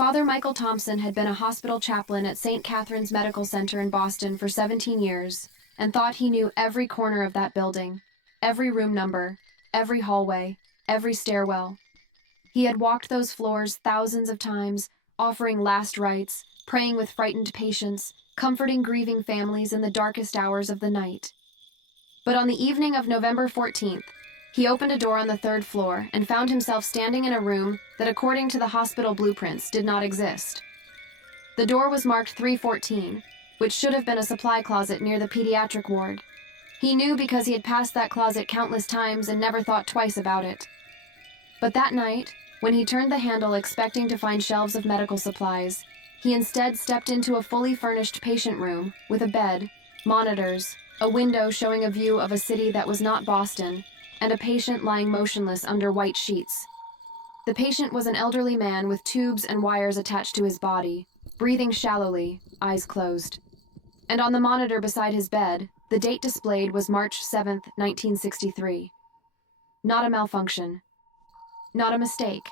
Father Michael Thompson had been a hospital chaplain at St. Catherine's Medical Center in Boston for 17 years and thought he knew every corner of that building, every room number, every hallway, every stairwell. He had walked those floors thousands of times, offering last rites, praying with frightened patients, comforting grieving families in the darkest hours of the night. But on the evening of November 14th, he opened a door on the third floor and found himself standing in a room that, according to the hospital blueprints, did not exist. The door was marked 314, which should have been a supply closet near the pediatric ward. He knew because he had passed that closet countless times and never thought twice about it. But that night, when he turned the handle expecting to find shelves of medical supplies, he instead stepped into a fully furnished patient room with a bed, monitors, a window showing a view of a city that was not Boston, and a patient lying motionless under white sheets. The patient was an elderly man with tubes and wires attached to his body, breathing shallowly, eyes closed. And on the monitor beside his bed, the date displayed was March 7th, 1963. Not a malfunction. Not a mistake.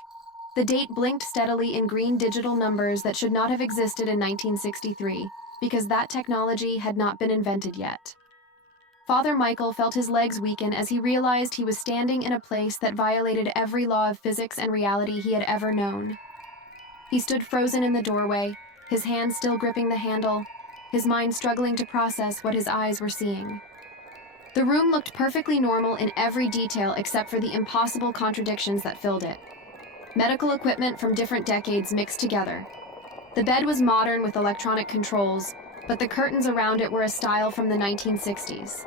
The date blinked steadily in green digital numbers that should not have existed in 1963, because that technology had not been invented yet. Father Michael felt his legs weaken as he realized he was standing in a place that violated every law of physics and reality he had ever known. He stood frozen in the doorway, his hand still gripping the handle, his mind struggling to process what his eyes were seeing. The room looked perfectly normal in every detail except for the impossible contradictions that filled it. Medical equipment from different decades mixed together. The bed was modern with electronic controls, but the curtains around it were a style from the 1960s.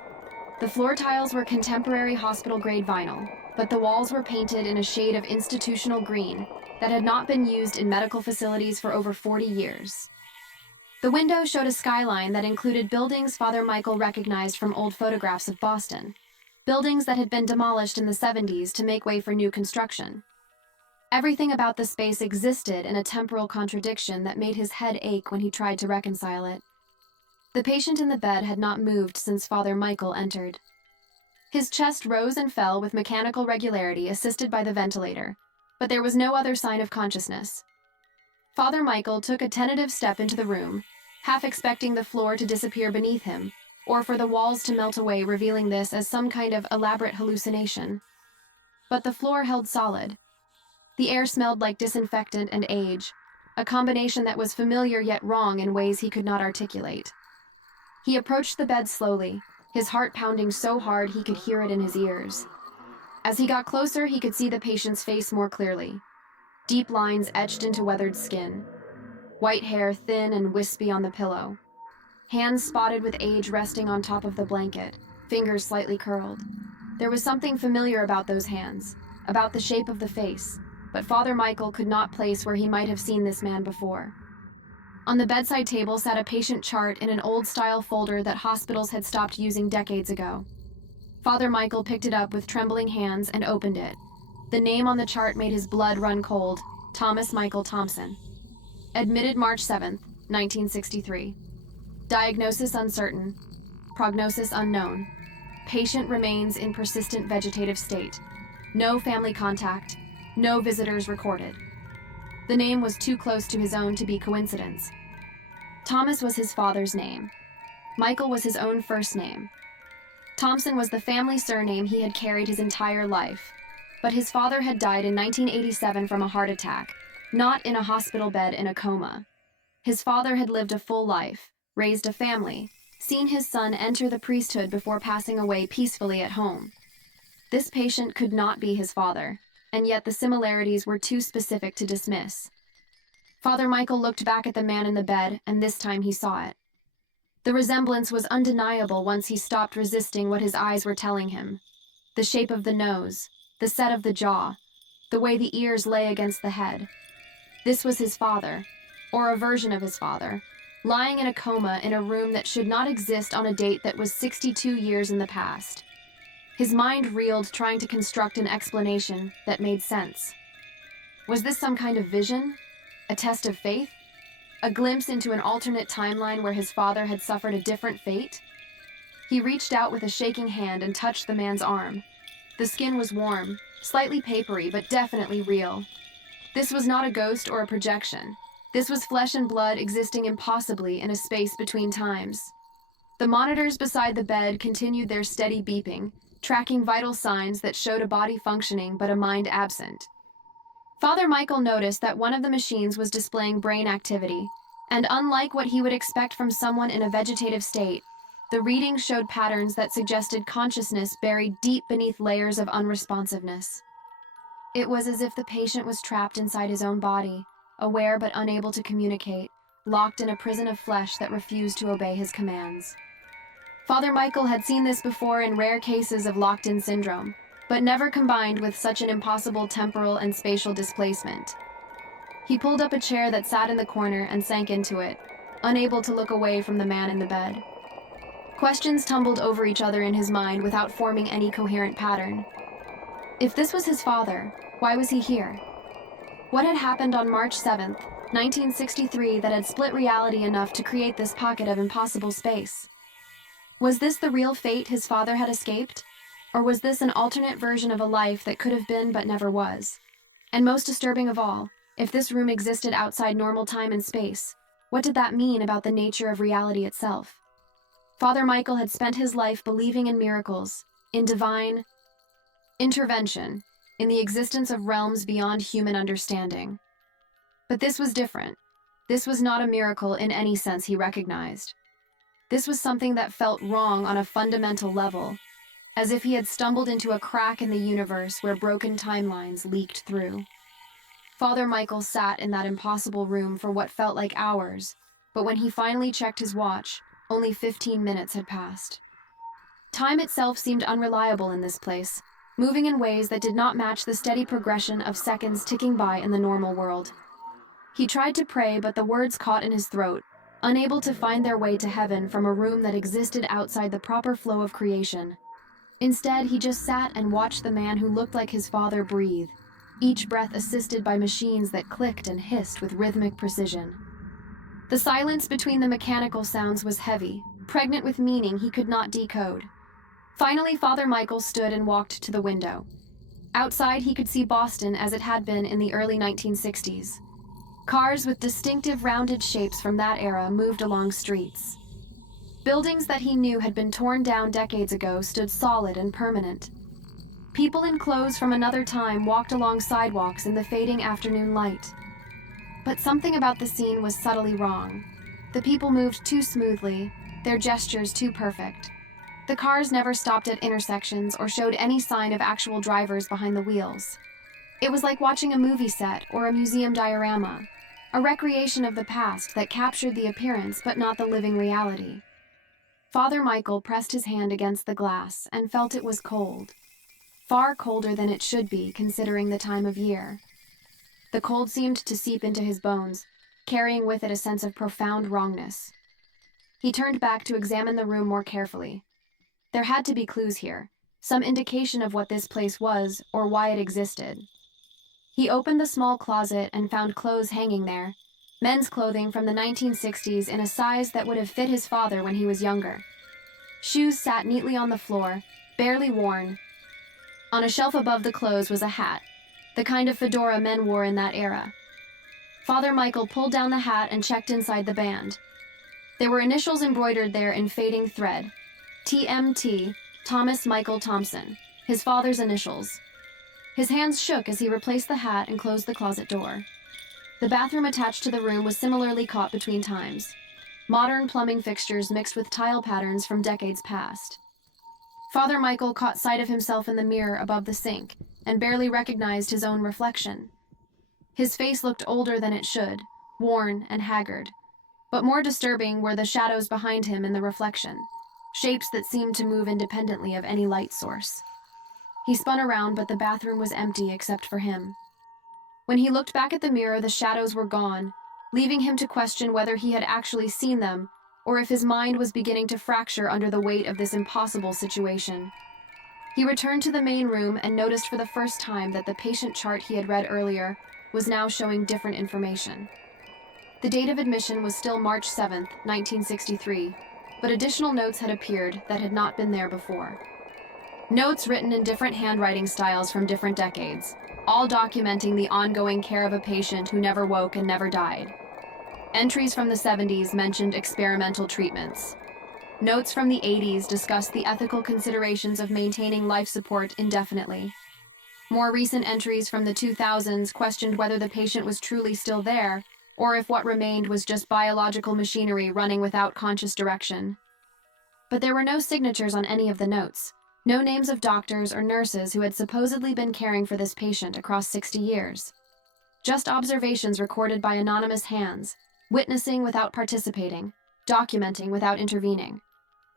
The floor tiles were contemporary hospital-grade vinyl, but the walls were painted in a shade of institutional green that had not been used in medical facilities for over 40 years. The window showed a skyline that included buildings Father Michael recognized from old photographs of Boston, buildings that had been demolished in the 70s to make way for new construction. Everything about the space existed in a temporal contradiction that made his head ache when he tried to reconcile it. The patient in the bed had not moved since Father Michael entered. His chest rose and fell with mechanical regularity assisted by the ventilator, but there was no other sign of consciousness. Father Michael took a tentative step into the room, half expecting the floor to disappear beneath him, or for the walls to melt away, revealing this as some kind of elaborate hallucination. But the floor held solid. The air smelled like disinfectant and age, a combination that was familiar yet wrong in ways he could not articulate. He approached the bed slowly, his heart pounding so hard he could hear it in his ears. As he got closer, he could see the patient's face more clearly. Deep lines etched into weathered skin. White hair thin and wispy on the pillow. Hands spotted with age resting on top of the blanket, fingers slightly curled. There was something familiar about those hands, about the shape of the face, but Father Michael could not place where he might have seen this man before. On the bedside table sat a patient chart in an old-style folder that hospitals had stopped using decades ago. Father Michael picked it up with trembling hands and opened it. The name on the chart made his blood run cold: Thomas Michael Thompson. Admitted March 7th, 1963. Diagnosis uncertain. Prognosis unknown. Patient remains in persistent vegetative state. No family contact. No visitors recorded. The name was too close to his own to be coincidence. Thomas was his father's name. Michael was his own first name. Thompson was the family surname he had carried his entire life. But his father had died in 1987 from a heart attack, not in a hospital bed in a coma. His father had lived a full life, raised a family, seen his son enter the priesthood before passing away peacefully at home. This patient could not be his father, and yet the similarities were too specific to dismiss. Father Michael looked back at the man in the bed, and this time he saw it. The resemblance was undeniable once he stopped resisting what his eyes were telling him. The shape of the nose, the set of the jaw, the way the ears lay against the head. This was his father, or a version of his father, lying in a coma in a room that should not exist on a date that was 62 years in the past. His mind reeled, trying to construct an explanation that made sense. Was this some kind of vision? A test of faith? A glimpse into an alternate timeline where his father had suffered a different fate? He reached out with a shaking hand and touched the man's arm. The skin was warm, slightly papery, but definitely real. This was not a ghost or a projection. This was flesh and blood existing impossibly in a space between times. The monitors beside the bed continued their steady beeping, tracking vital signs that showed a body functioning but a mind absent. Father Michael noticed that one of the machines was displaying brain activity, and unlike what he would expect from someone in a vegetative state, the readings showed patterns that suggested consciousness buried deep beneath layers of unresponsiveness. It was as if the patient was trapped inside his own body, aware but unable to communicate, locked in a prison of flesh that refused to obey his commands. Father Michael had seen this before in rare cases of locked-in syndrome, but never combined with such an impossible temporal and spatial displacement. He pulled up a chair that sat in the corner and sank into it, unable to look away from the man in the bed. Questions tumbled over each other in his mind without forming any coherent pattern. If this was his father, why was he here? What had happened on March 7th, 1963 that had split reality enough to create this pocket of impossible space? Was this the real fate his father had escaped? Or was this an alternate version of a life that could have been but never was? And most disturbing of all, if this room existed outside normal time and space, what did that mean about the nature of reality itself? Father Michael had spent his life believing in miracles, in divine intervention, in the existence of realms beyond human understanding. But this was different. This was not a miracle in any sense he recognized. This was something that felt wrong on a fundamental level, as if he had stumbled into a crack in the universe where broken timelines leaked through. Father Michael sat in that impossible room for what felt like hours, but when he finally checked his watch, only 15 minutes had passed. Time itself seemed unreliable in this place, moving in ways that did not match the steady progression of seconds ticking by in the normal world. He tried to pray, but the words caught in his throat, unable to find their way to heaven from a room that existed outside the proper flow of creation. Instead, he just sat and watched the man who looked like his father breathe, each breath assisted by machines that clicked and hissed with rhythmic precision. The silence between the mechanical sounds was heavy, pregnant with meaning he could not decode. Finally, Father Michael stood and walked to the window. Outside, he could see Boston as it had been in the early 1960s. Cars with distinctive rounded shapes from that era moved along streets. Buildings that he knew had been torn down decades ago stood solid and permanent. People in clothes from another time walked along sidewalks in the fading afternoon light. But something about the scene was subtly wrong. The people moved too smoothly, their gestures too perfect. The cars never stopped at intersections or showed any sign of actual drivers behind the wheels. It was like watching a movie set or a museum diorama, a recreation of the past that captured the appearance but not the living reality. Father Michael pressed his hand against the glass and felt it was cold. Far colder than it should be, considering the time of year. The cold seemed to seep into his bones, carrying with it a sense of profound wrongness. He turned back to examine the room more carefully. There had to be clues here, some indication of what this place was or why it existed. He opened the small closet and found clothes hanging there, men's clothing from the 1960s in a size that would have fit his father when he was younger. Shoes sat neatly on the floor, barely worn. On a shelf above the clothes was a hat, the kind of fedora men wore in that era. Father Michael pulled down the hat and checked inside the band. There were initials embroidered there in fading thread. TMT, Thomas Michael Thompson, his father's initials. His hands shook as he replaced the hat and closed the closet door. The bathroom attached to the room was similarly caught between times. Modern plumbing fixtures mixed with tile patterns from decades past. Father Michael caught sight of himself in the mirror above the sink and barely recognized his own reflection. His face looked older than it should, worn and haggard. But more disturbing were the shadows behind him in the reflection, shapes that seemed to move independently of any light source. He spun around, but the bathroom was empty except for him. When he looked back at the mirror, the shadows were gone, leaving him to question whether he had actually seen them, or if his mind was beginning to fracture under the weight of this impossible situation. He returned to the main room and noticed for the first time that the patient chart he had read earlier was now showing different information. The date of admission was still March 7th, 1963, but additional notes had appeared that had not been there before. Notes written in different handwriting styles from different decades, all documenting the ongoing care of a patient who never woke and never died. Entries from the 70s mentioned experimental treatments. Notes from the 80s discussed the ethical considerations of maintaining life support indefinitely. More recent entries from the 2000s questioned whether the patient was truly still there, or if what remained was just biological machinery running without conscious direction. But there were no signatures on any of the notes, no names of doctors or nurses who had supposedly been caring for this patient across 60 years. Just observations recorded by anonymous hands, witnessing without participating, documenting without intervening.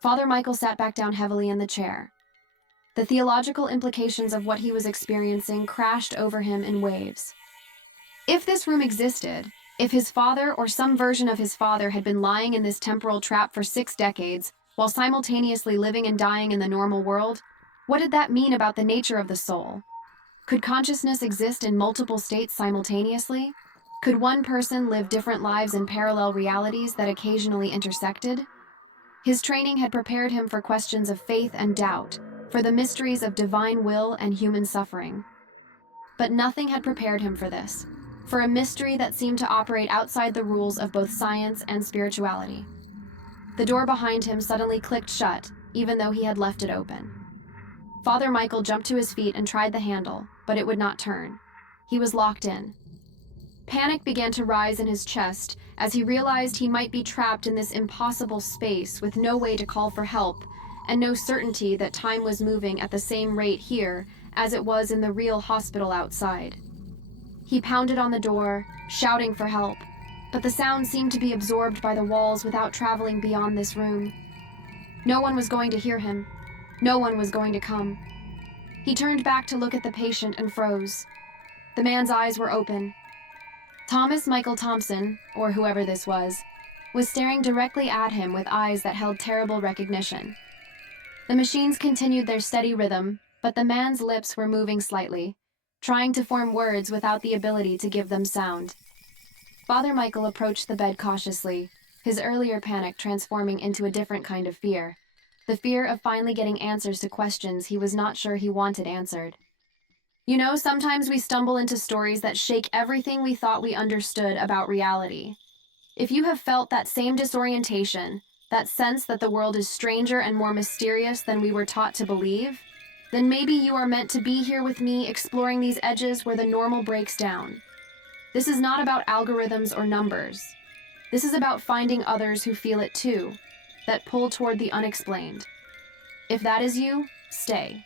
Father Michael sat back down heavily in the chair. The theological implications of what he was experiencing crashed over him in waves. If this room existed, if his father or some version of his father had been lying in this temporal trap for 6 decades, while simultaneously living and dying in the normal world, what did that mean about the nature of the soul? Could consciousness exist in multiple states simultaneously? Could one person live different lives in parallel realities that occasionally intersected? His training had prepared him for questions of faith and doubt, for the mysteries of divine will and human suffering. But nothing had prepared him for this, for a mystery that seemed to operate outside the rules of both science and spirituality. The door behind him suddenly clicked shut, even though he had left it open. Father Michael jumped to his feet and tried the handle, but it would not turn. He was locked in. Panic began to rise in his chest as he realized he might be trapped in this impossible space with no way to call for help and no certainty that time was moving at the same rate here as it was in the real hospital outside. He pounded on the door, shouting for help, but the sound seemed to be absorbed by the walls without traveling beyond this room. No one was going to hear him. No one was going to come. He turned back to look at the patient and froze. The man's eyes were open. Thomas Michael Thompson, or whoever this was staring directly at him with eyes that held terrible recognition. The machines continued their steady rhythm, but the man's lips were moving slightly, trying to form words without the ability to give them sound. Father Michael approached the bed cautiously, his earlier panic transforming into a different kind of fear, the fear of finally getting answers to questions he was not sure he wanted answered. You know, sometimes we stumble into stories that shake everything we thought we understood about reality. If you have felt that same disorientation, that sense that the world is stranger and more mysterious than we were taught to believe, then maybe you are meant to be here with me exploring these edges where the normal breaks down. This is not about algorithms or numbers. This is about finding others who feel it too, that pull toward the unexplained. If that is you, stay.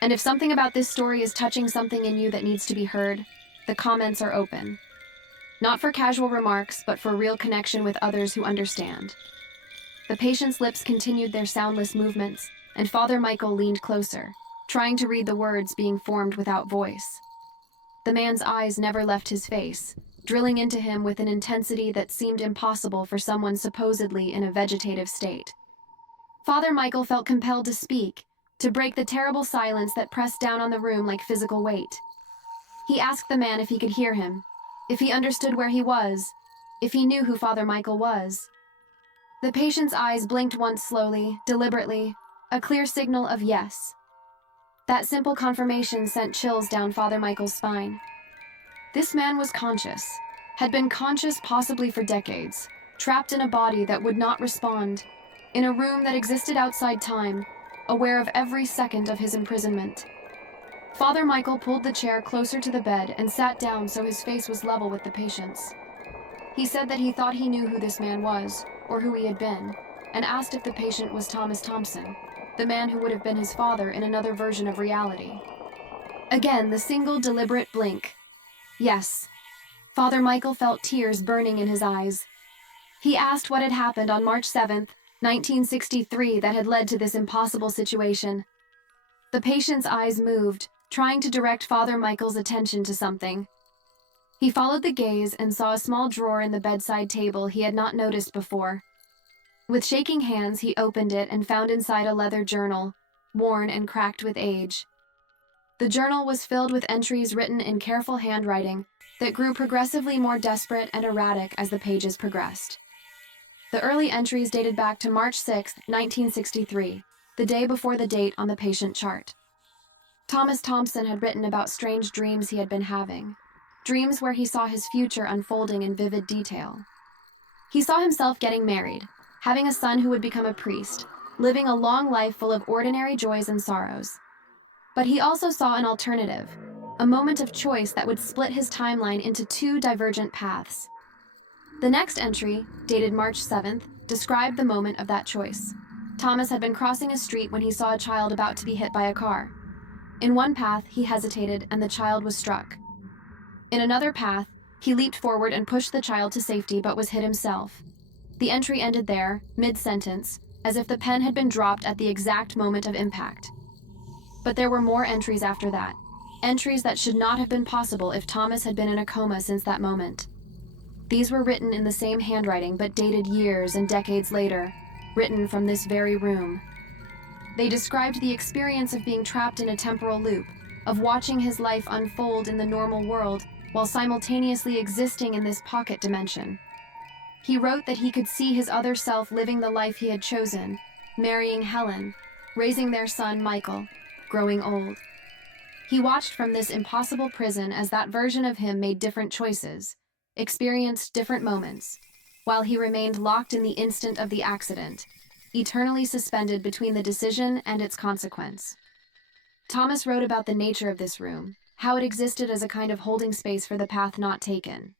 And if something about this story is touching something in you that needs to be heard, the comments are open. Not for casual remarks, but for real connection with others who understand. The patient's lips continued their soundless movements, and Father Michael leaned closer, trying to read the words being formed without voice. The man's eyes never left his face, drilling into him with an intensity that seemed impossible for someone supposedly in a vegetative state. Father Michael felt compelled to speak, to break the terrible silence that pressed down on the room like physical weight. He asked the man if he could hear him, if he understood where he was, if he knew who Father Michael was. The patient's eyes blinked once slowly, deliberately, a clear signal of yes. That simple confirmation sent chills down Father Michael's spine. This man was conscious, had been conscious possibly for decades, trapped in a body that would not respond, in a room that existed outside time, aware of every second of his imprisonment. Father Michael pulled the chair closer to the bed and sat down so his face was level with the patient's. He said that he thought he knew who this man was, or who he had been, and asked if the patient was Thomas Thompson, the man who would have been his father in another version of reality. Again, the single deliberate blink. Yes. Father Michael felt tears burning in his eyes. He asked what had happened on March 7th, 1963 that had led to this impossible situation. The patient's eyes moved, trying to direct Father Michael's attention to something. He followed the gaze and saw a small drawer in the bedside table he had not noticed before. With shaking hands, he opened it and found inside a leather journal, worn and cracked with age. The journal was filled with entries written in careful handwriting that grew progressively more desperate and erratic as the pages progressed. The early entries dated back to March 6, 1963, the day before the date on the patient chart. Thomas Thompson had written about strange dreams he had been having, dreams where he saw his future unfolding in vivid detail. He saw himself getting married, having a son who would become a priest, living a long life full of ordinary joys and sorrows. But he also saw an alternative, a moment of choice that would split his timeline into two divergent paths. The next entry, dated March 7th, described the moment of that choice. Thomas had been crossing a street when he saw a child about to be hit by a car. In one path, he hesitated and the child was struck. In another path, he leaped forward and pushed the child to safety but was hit himself. The entry ended there, mid-sentence, as if the pen had been dropped at the exact moment of impact. But there were more entries after that, entries that should not have been possible if Thomas had been in a coma since that moment. These were written in the same handwriting but dated years and decades later, written from this very room. They described the experience of being trapped in a temporal loop, of watching his life unfold in the normal world while simultaneously existing in this pocket dimension. He wrote that he could see his other self living the life he had chosen, marrying Helen, raising their son Michael, growing old. He watched from this impossible prison as that version of him made different choices, experienced different moments, while he remained locked in the instant of the accident, eternally suspended between the decision and its consequence. Thomas wrote about the nature of this room, how it existed as a kind of holding space for the path not taken.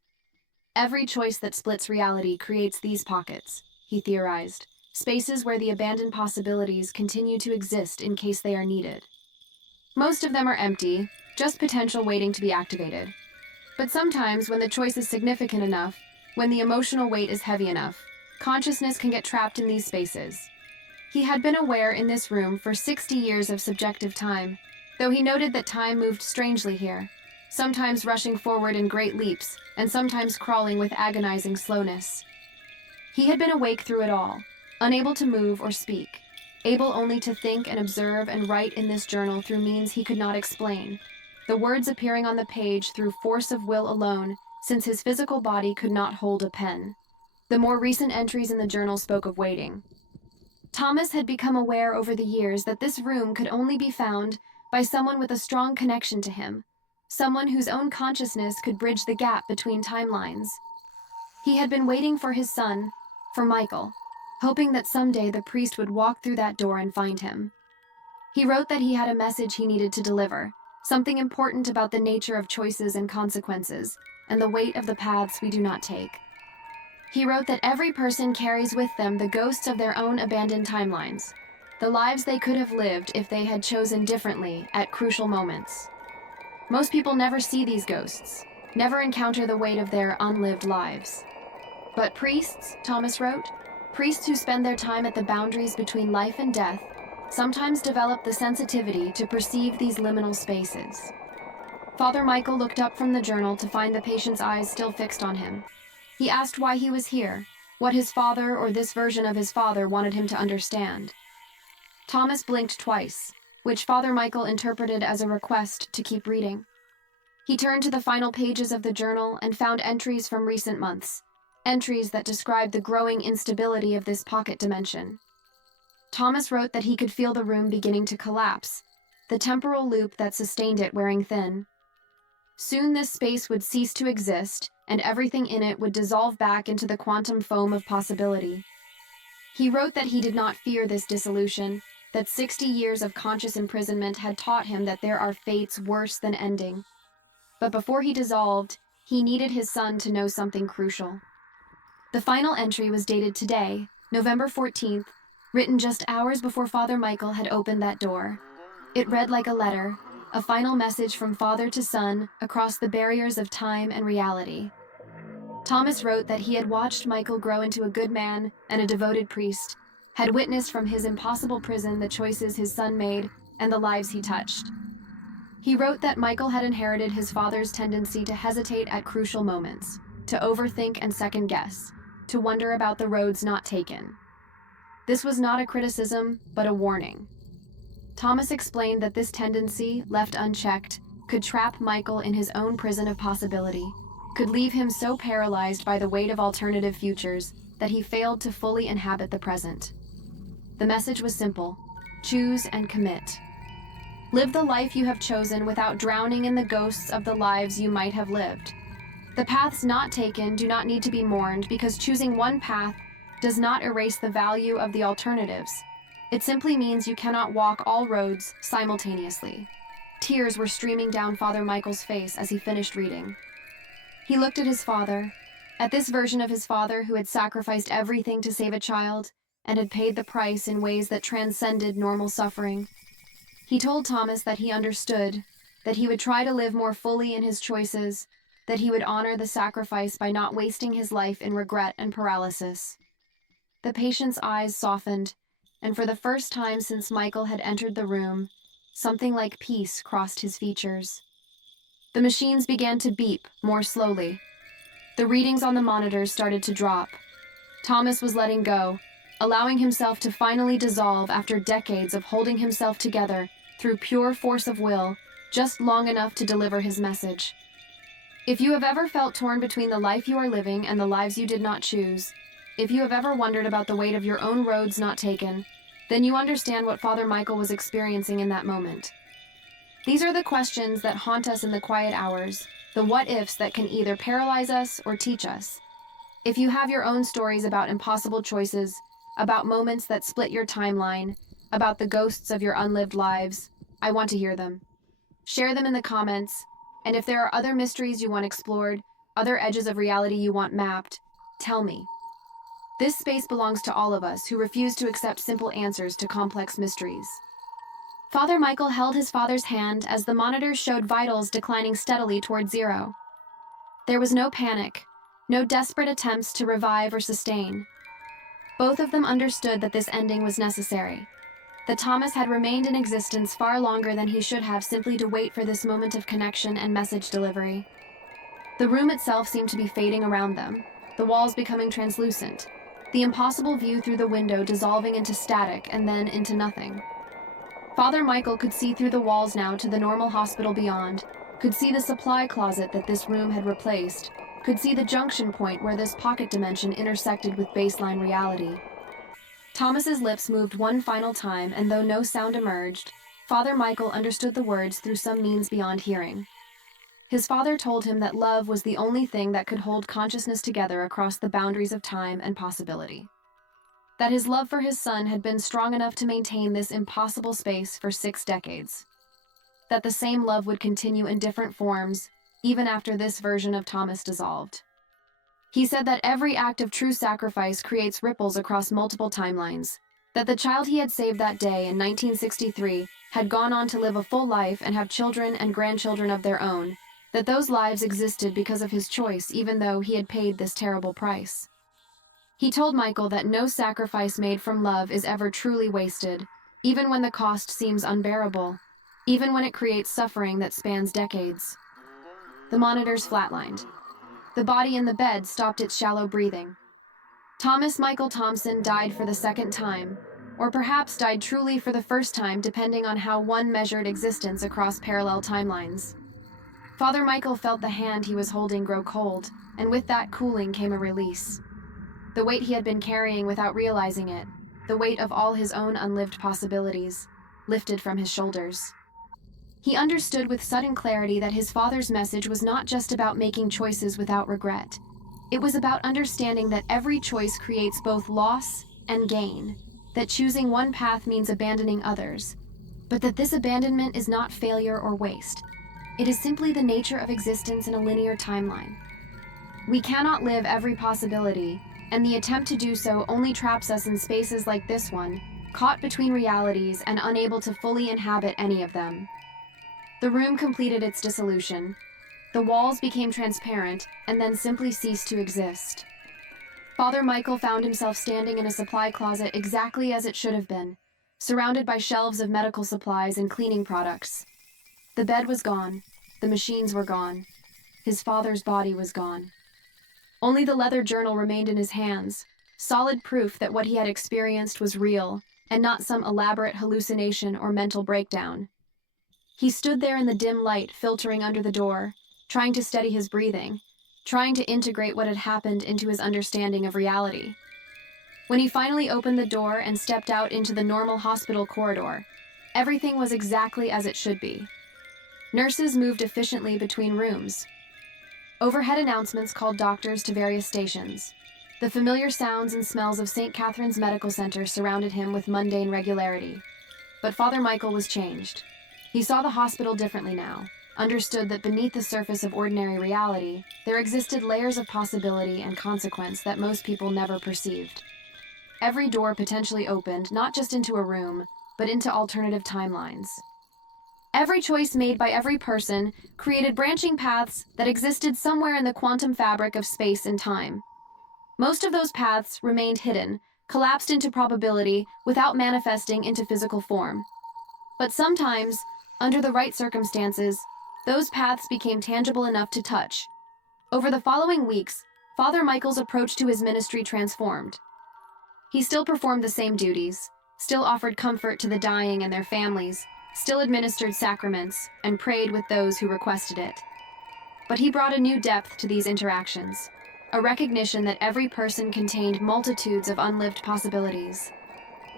Every choice that splits reality creates these pockets, he theorized, spaces where the abandoned possibilities continue to exist in case they are needed. Most of them are empty, just potential waiting to be activated. But sometimes, when the choice is significant enough, when the emotional weight is heavy enough, consciousness can get trapped in these spaces. He had been aware in this room for 60 years of subjective time, though he noted that time moved strangely here, sometimes rushing forward in great leaps, and sometimes crawling with agonizing slowness. He had been awake through it all, unable to move or speak, able only to think and observe and write in this journal through means he could not explain, the words appearing on the page through force of will alone, since his physical body could not hold a pen. The more recent entries in the journal spoke of waiting. Thomas had become aware over the years that this room could only be found by someone with a strong connection to him, someone whose own consciousness could bridge the gap between timelines. He had been waiting for his son, for Michael, hoping that someday the priest would walk through that door and find him. He wrote that he had a message he needed to deliver, something important about the nature of choices and consequences, and the weight of the paths we do not take. He wrote that every person carries with them the ghosts of their own abandoned timelines, the lives they could have lived if they had chosen differently at crucial moments. Most people never see these ghosts, never encounter the weight of their unlived lives. But priests, Thomas wrote, priests who spend their time at the boundaries between life and death sometimes develop the sensitivity to perceive these liminal spaces. Father Michael looked up from the journal to find the patient's eyes still fixed on him. He asked why he was here, what his father or this version of his father wanted him to understand. Thomas blinked twice, which Father Michael interpreted as a request to keep reading. He turned to the final pages of the journal and found entries from recent months, entries that described the growing instability of this pocket dimension. Thomas wrote that he could feel the room beginning to collapse, the temporal loop that sustained it wearing thin. Soon this space would cease to exist, and everything in it would dissolve back into the quantum foam of possibility. He wrote that he did not fear this dissolution, that 60 years of conscious imprisonment had taught him that there are fates worse than ending. But before he dissolved, he needed his son to know something crucial. The final entry was dated today, November 14th, written just hours before Father Michael had opened that door. It read like a letter, a final message from father to son across the barriers of time and reality. Thomas wrote that he had watched Michael grow into a good man and a devoted priest, had witnessed from his impossible prison the choices his son made and the lives he touched. He wrote that Michael had inherited his father's tendency to hesitate at crucial moments, to overthink and second guess, to wonder about the roads not taken. This was not a criticism, but a warning. Thomas explained that this tendency, left unchecked, could trap Michael in his own prison of possibility, could leave him so paralyzed by the weight of alternative futures that he failed to fully inhabit the present. The message was simple: choose and commit. Live the life you have chosen without drowning in the ghosts of the lives you might have lived. The paths not taken do not need to be mourned because choosing one path does not erase the value of the alternatives. It simply means you cannot walk all roads simultaneously. Tears were streaming down Father Michael's face as he finished reading. He looked at his father, at this version of his father who had sacrificed everything to save a child and had paid the price in ways that transcended normal suffering. He told Thomas that he understood, that he would try to live more fully in his choices, that he would honor the sacrifice by not wasting his life in regret and paralysis. The patient's eyes softened, and for the first time since Michael had entered the room, something like peace crossed his features. The machines began to beep more slowly. The readings on the monitors started to drop. Thomas was letting go, allowing himself to finally dissolve after decades of holding himself together through pure force of will, just long enough to deliver his message. If you have ever felt torn between the life you are living and the lives you did not choose, if you have ever wondered about the weight of your own roads not taken, then you understand what Father Michael was experiencing in that moment. These are the questions that haunt us in the quiet hours, the what-ifs that can either paralyze us or teach us. If you have your own stories about impossible choices, about moments that split your timeline, about the ghosts of your unlived lives, I want to hear them. Share them in the comments, and if there are other mysteries you want explored, other edges of reality you want mapped, tell me. This space belongs to all of us who refuse to accept simple answers to complex mysteries. Father Michael held his father's hand as the monitors showed vitals declining steadily toward zero. There was no panic, no desperate attempts to revive or sustain. Both of them understood that this ending was necessary, that Thomas had remained in existence far longer than he should have simply to wait for this moment of connection and message delivery. The room itself seemed to be fading around them, the walls becoming translucent, the impossible view through the window dissolving into static and then into nothing. Father Michael could see through the walls now to the normal hospital beyond, could see the supply closet that this room had replaced, could see the junction point where this pocket dimension intersected with baseline reality. Thomas's lips moved one final time, and though no sound emerged, Father Michael understood the words through some means beyond hearing. His father told him that love was the only thing that could hold consciousness together across the boundaries of time and possibility. That his love for his son had been strong enough to maintain this impossible space for 6 decades. That the same love would continue in different forms, even after this version of Thomas dissolved. He said that every act of true sacrifice creates ripples across multiple timelines, that the child he had saved that day in 1963 had gone on to live a full life and have children and grandchildren of their own, that those lives existed because of his choice even though he had paid this terrible price. He told Michael that no sacrifice made from love is ever truly wasted, even when the cost seems unbearable, even when it creates suffering that spans decades. The monitors flatlined. The body in the bed stopped its shallow breathing. Thomas Michael Thompson died for the second time, or perhaps died truly for the first time depending on how one measured existence across parallel timelines. Father Michael felt the hand he was holding grow cold, and with that cooling came a release. The weight he had been carrying without realizing it, the weight of all his own unlived possibilities, lifted from his shoulders. He understood with sudden clarity that his father's message was not just about making choices without regret. It was about understanding that every choice creates both loss and gain, that choosing one path means abandoning others, but that this abandonment is not failure or waste. It is simply the nature of existence in a linear timeline. We cannot live every possibility, and the attempt to do so only traps us in spaces like this one, caught between realities and unable to fully inhabit any of them. The room completed its dissolution. The walls became transparent and then simply ceased to exist. Father Michael found himself standing in a supply closet exactly as it should have been, surrounded by shelves of medical supplies and cleaning products. The bed was gone. The machines were gone. His father's body was gone. Only the leather journal remained in his hands, solid proof that what he had experienced was real, and not some elaborate hallucination or mental breakdown. He stood there in the dim light filtering under the door, trying to steady his breathing, trying to integrate what had happened into his understanding of reality. When he finally opened the door and stepped out into the normal hospital corridor, everything was exactly as it should be. Nurses moved efficiently between rooms. Overhead announcements called doctors to various stations. The familiar sounds and smells of St. Catherine's Medical Center surrounded him with mundane regularity. But Father Michael was changed. He saw the hospital differently now, understood that beneath the surface of ordinary reality, there existed layers of possibility and consequence that most people never perceived. Every door potentially opened not just into a room, but into alternative timelines. Every choice made by every person created branching paths that existed somewhere in the quantum fabric of space and time. Most of those paths remained hidden, collapsed into probability without manifesting into physical form. But sometimes, under the right circumstances, those paths became tangible enough to touch. Over the following weeks, Father Michael's approach to his ministry transformed. He still performed the same duties, still offered comfort to the dying and their families, still administered sacraments, and prayed with those who requested it. But he brought a new depth to these interactions, a recognition that every person contained multitudes of unlived possibilities.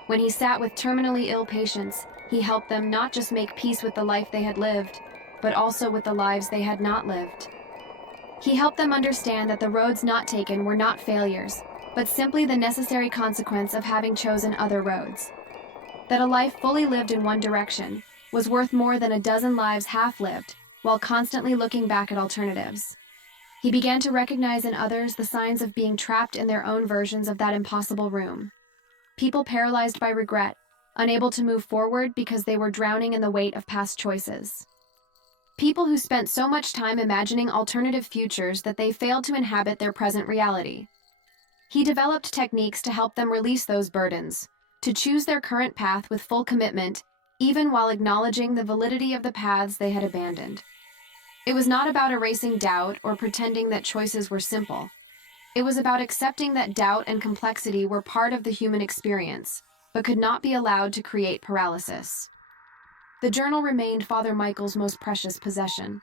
When he sat with terminally ill patients, he helped them not just make peace with the life they had lived, but also with the lives they had not lived. He helped them understand that the roads not taken were not failures, but simply the necessary consequence of having chosen other roads. That a life fully lived in one direction was worth more than a dozen lives half-lived, while constantly looking back at alternatives. He began to recognize in others the signs of being trapped in their own versions of that impossible room. People paralyzed by regret, unable to move forward because they were drowning in the weight of past choices. People who spent so much time imagining alternative futures that they failed to inhabit their present reality. He developed techniques to help them release those burdens, to choose their current path with full commitment, even while acknowledging the validity of the paths they had abandoned. It was not about erasing doubt or pretending that choices were simple. It was about accepting that doubt and complexity were part of the human experience, but could not be allowed to create paralysis. The journal remained Father Michael's most precious possession.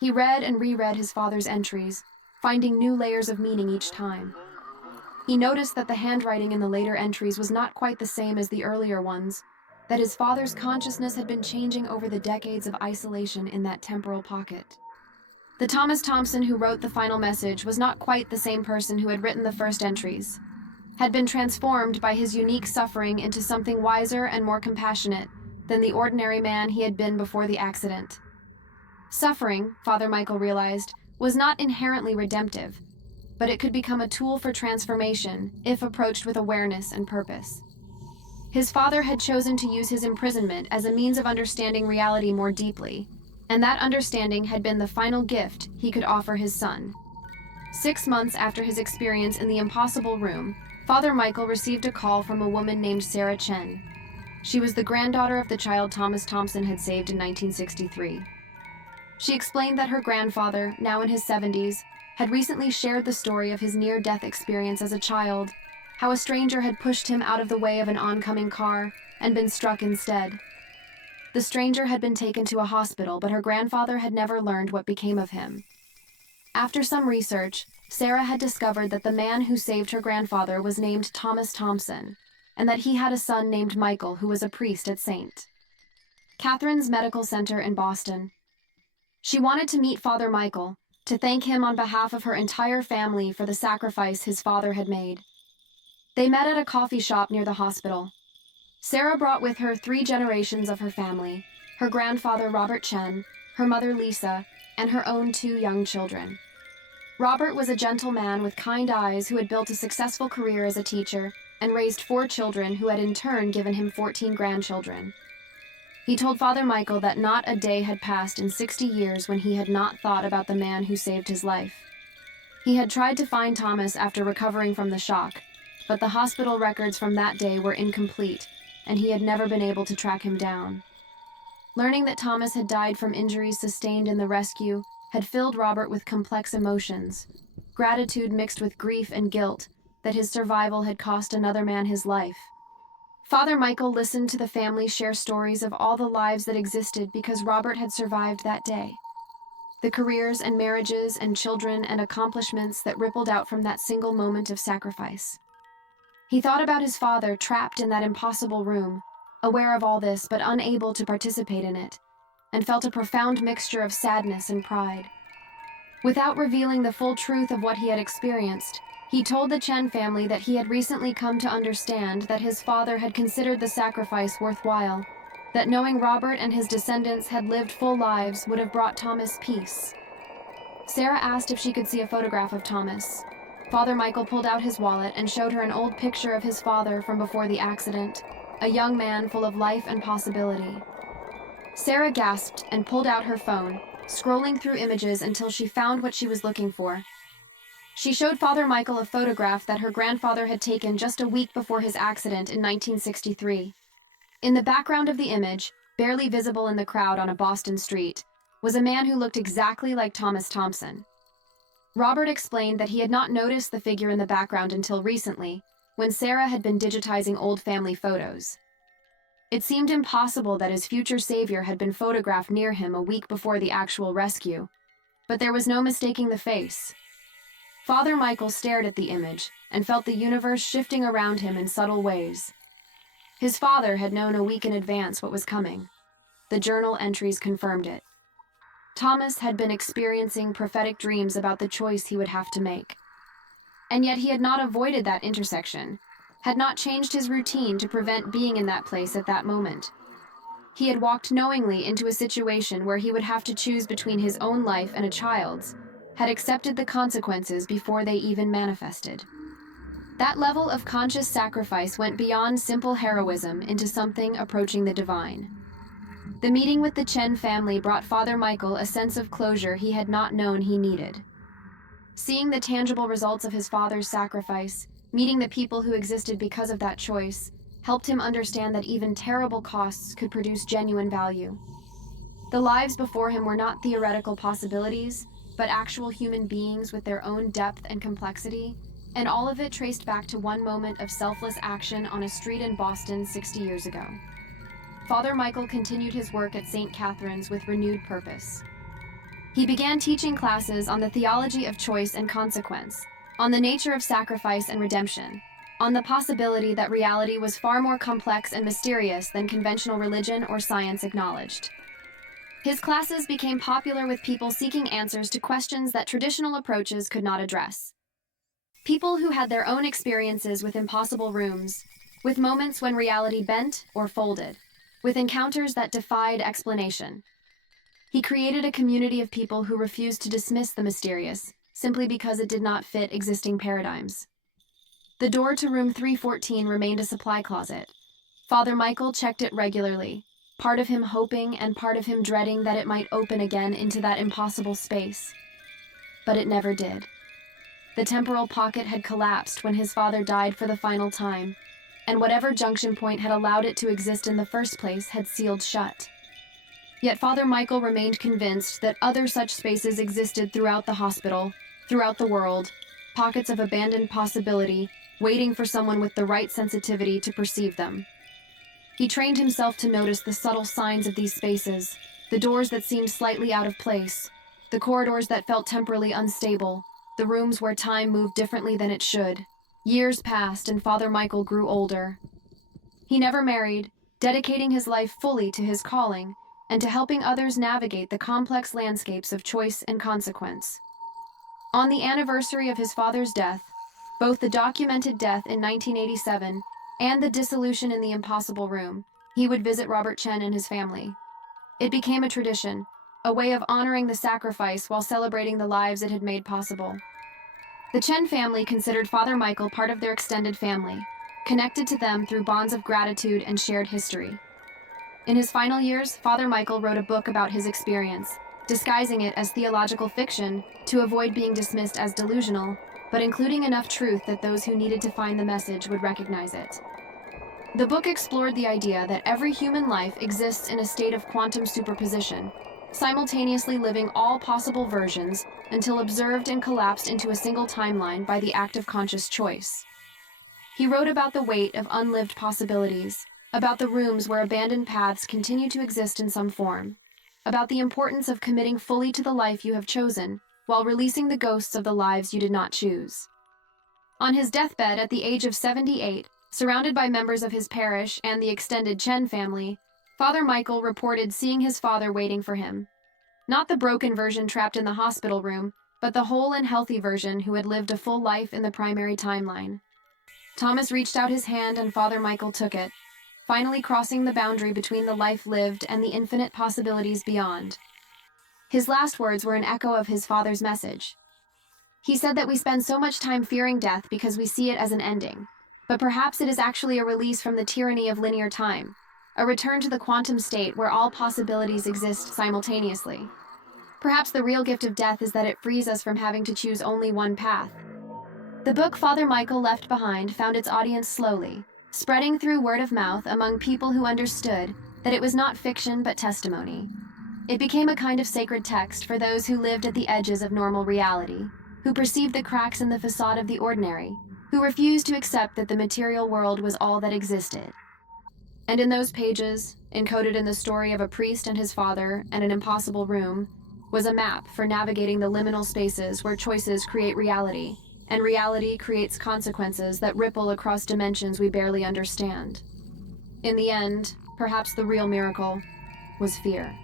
He read and reread his father's entries, finding new layers of meaning each time. He noticed that the handwriting in the later entries was not quite the same as the earlier ones, that his father's consciousness had been changing over the decades of isolation in that temporal pocket. The Thomas Thompson who wrote the final message was not quite the same person who had written the first entries, had been transformed by his unique suffering into something wiser and more compassionate than the ordinary man he had been before the accident. Suffering, Father Michael realized, was not inherently redemptive, but it could become a tool for transformation if approached with awareness and purpose. His father had chosen to use his imprisonment as a means of understanding reality more deeply, and that understanding had been the final gift he could offer his son. 6 months after his experience in the impossible room, Father Michael received a call from a woman named Sarah Chen. She was the granddaughter of the child Thomas Thompson had saved in 1963. She explained that her grandfather, now in his 70s, had recently shared the story of his near-death experience as a child, how a stranger had pushed him out of the way of an oncoming car and been struck instead. The stranger had been taken to a hospital, but her grandfather had never learned what became of him. After some research, Sarah had discovered that the man who saved her grandfather was named Thomas Thompson, and that he had a son named Michael who was a priest at St. Catherine's Medical Center in Boston. She wanted to meet Father Michael, to thank him on behalf of her entire family for the sacrifice his father had made. They met at a coffee shop near the hospital. Sarah brought with her 3 generations of her family, her grandfather Robert Chen, her mother Lisa, and her own 2 young children. Robert was a gentle man with kind eyes who had built a successful career as a teacher and raised 4 children who had in turn given him 14 grandchildren. He told Father Michael that not a day had passed in 60 years when he had not thought about the man who saved his life. He had tried to find Thomas after recovering from the shock, but the hospital records from that day were incomplete, and he had never been able to track him down. Learning that Thomas had died from injuries sustained in the rescue had filled Robert with complex emotions, gratitude mixed with grief and guilt that his survival had cost another man his life. Father Michael listened to the family share stories of all the lives that existed because Robert had survived that day. The careers and marriages and children and accomplishments that rippled out from that single moment of sacrifice. He thought about his father trapped in that impossible room, aware of all this but unable to participate in it, and felt a profound mixture of sadness and pride. Without revealing the full truth of what he had experienced, he told the Chen family that he had recently come to understand that his father had considered the sacrifice worthwhile, that knowing Robert and his descendants had lived full lives would have brought Thomas peace. Sarah asked if she could see a photograph of Thomas. Father Michael pulled out his wallet and showed her an old picture of his father from before the accident, a young man full of life and possibility. Sarah gasped and pulled out her phone, scrolling through images until she found what she was looking for. She showed Father Michael a photograph that her grandfather had taken just a week before his accident in 1963. In the background of the image, barely visible in the crowd on a Boston street, was a man who looked exactly like Thomas Thompson. Robert explained that he had not noticed the figure in the background until recently, when Sarah had been digitizing old family photos. It seemed impossible that his future savior had been photographed near him a week before the actual rescue, but there was no mistaking the face. Father Michael stared at the image and felt the universe shifting around him in subtle ways. His father had known a week in advance what was coming. The journal entries confirmed it. Thomas had been experiencing prophetic dreams about the choice he would have to make. And yet he had not avoided that intersection, had not changed his routine to prevent being in that place at that moment. He had walked knowingly into a situation where he would have to choose between his own life and a child's, had accepted the consequences before they even manifested. That level of conscious sacrifice went beyond simple heroism into something approaching the divine. The meeting with the Chen family brought Father Michael a sense of closure he had not known he needed. Seeing the tangible results of his father's sacrifice, meeting the people who existed because of that choice, helped him understand that even terrible costs could produce genuine value. The lives before him were not theoretical possibilities, but actual human beings with their own depth and complexity, and all of it traced back to one moment of selfless action on a street in Boston 60 years ago. Father Michael continued his work at St. Catherine's with renewed purpose. He began teaching classes on the theology of choice and consequence, on the nature of sacrifice and redemption, on the possibility that reality was far more complex and mysterious than conventional religion or science acknowledged. His classes became popular with people seeking answers to questions that traditional approaches could not address. People who had their own experiences with impossible rooms, with moments when reality bent or folded, with encounters that defied explanation. He created a community of people who refused to dismiss the mysterious, simply because it did not fit existing paradigms. The door to room 314 remained a supply closet. Father Michael checked it regularly, part of him hoping and part of him dreading that it might open again into that impossible space. But it never did. The temporal pocket had collapsed when his father died for the final time, and whatever junction point had allowed it to exist in the first place had sealed shut. Yet Father Michael remained convinced that other such spaces existed throughout the hospital, throughout the world, pockets of abandoned possibility, waiting for someone with the right sensitivity to perceive them. He trained himself to notice the subtle signs of these spaces, the doors that seemed slightly out of place, the corridors that felt temporally unstable, the rooms where time moved differently than it should. Years passed and Father Michael grew older. He never married, dedicating his life fully to his calling and to helping others navigate the complex landscapes of choice and consequence. On the anniversary of his father's death, both the documented death in 1987 and the dissolution in the impossible room, he would visit Robert Chen and his family. It became a tradition, a way of honoring the sacrifice while celebrating the lives it had made possible. The Chen family considered Father Michael part of their extended family, connected to them through bonds of gratitude and shared history. In his final years, Father Michael wrote a book about his experience, disguising it as theological fiction to avoid being dismissed as delusional, but including enough truth that those who needed to find the message would recognize it. The book explored the idea that every human life exists in a state of quantum superposition, simultaneously living all possible versions until observed and collapsed into a single timeline by the act of conscious choice. He wrote about the weight of unlived possibilities, about the rooms where abandoned paths continue to exist in some form, about the importance of committing fully to the life you have chosen while releasing the ghosts of the lives you did not choose. On his deathbed at the age of 78, surrounded by members of his parish and the extended Chen family, Father Michael reported seeing his father waiting for him. Not the broken version trapped in the hospital room, but the whole and healthy version who had lived a full life in the primary timeline. Thomas reached out his hand and Father Michael took it, finally crossing the boundary between the life lived and the infinite possibilities beyond. His last words were an echo of his father's message. He said that we spend so much time fearing death because we see it as an ending, but perhaps it is actually a release from the tyranny of linear time, a return to the quantum state where all possibilities exist simultaneously. Perhaps the real gift of death is that it frees us from having to choose only one path. The book Father Michael left behind found its audience slowly, spreading through word of mouth among people who understood that it was not fiction but testimony. It became a kind of sacred text for those who lived at the edges of normal reality, who perceived the cracks in the facade of the ordinary, who refused to accept that the material world was all that existed. And in those pages, encoded in the story of a priest and his father and an impossible room, was a map for navigating the liminal spaces where choices create reality, and reality creates consequences that ripple across dimensions we barely understand. In the end, perhaps the real miracle was fear.